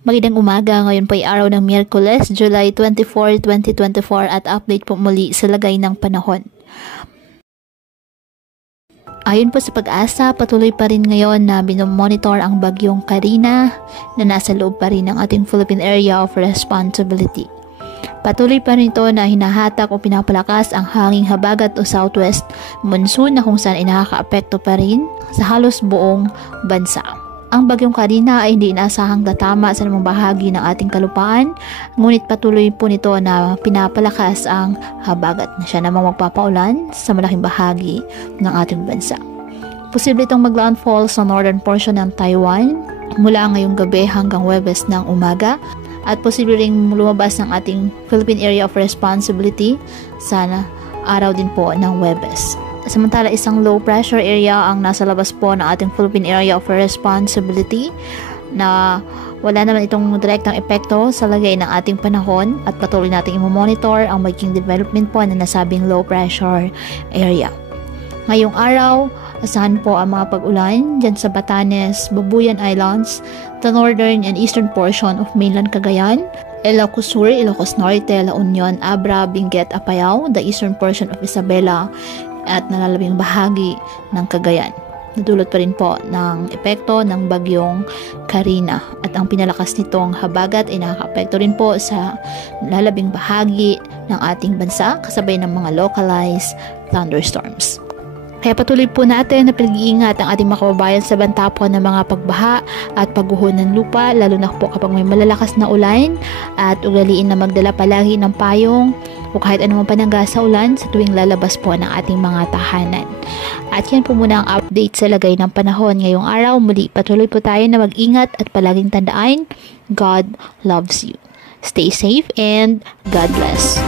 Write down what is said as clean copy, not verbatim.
Magandang umaga, ngayon po ay araw ng Miyerkules, July 24, 2024 at update po muli sa lagay ng panahon. Ayon po sa Pag-asa, patuloy pa rin ngayon na binomonitor ang bagyong Karina na nasa loob pa rin ng ating Philippine Area of Responsibility. Patuloy pa rin ito na hinahatak o pinapalakas ang hanging habagat o southwest monsoon na kung saan ay nakakaapekto pa rin sa halos buong bansa. Ang bagyong Karina ay hindi inaasahang tatama sa namang bahagi ng ating kalupaan, ngunit patuloy po nito na pinapalakas ang habagat na siya namang magpapaulan sa malaking bahagi ng ating bansa. Posible itong mag-landfall sa northern portion ng Taiwan mula ngayong gabi hanggang Huwebes ng umaga at posible ring lumabas ng ating Philippine Area of Responsibility sa araw din po ng Huwebes. Samantala, isang low pressure area ang nasa labas po ng ating Philippine Area of Responsibility na wala naman itong direktang epekto sa lagay ng ating panahon at patuloy nating i-monitor ang magiging development po na nasabing low pressure area. Ngayong araw, asahan po ang mga pag-ulan dyan sa Batanes, Babuyan Islands, the northern and eastern portion of mainland Cagayan, Ilocos Sur, Ilocos Norte, La Union, Abra, Benguet, Apayao, the eastern portion of Isabela, at nalalabing bahagi ng Cagayan. Nadulot pa rin po ng epekto ng bagyong Karina at ang pinalakas nitong habagat ay nakaka-apekto rin po sa nalalabing bahagi ng ating bansa kasabay ng mga localized thunderstorms. Kaya patuloy po natin na pinag-iingat ang ating mga kababayan sa banta po ng mga pagbaha at pagguho ng lupa, lalo na po kapag may malalakas na ulan, at ugaliin na magdala palagi ng payong o kahit anumang panangga sa ulan sa tuwing lalabas po ng ating mga tahanan. At yan po muna ang update sa lagay ng panahon ngayong araw. Muli patuloy po tayo na mag-ingat at palaging tandaan, God loves you. Stay safe and God bless.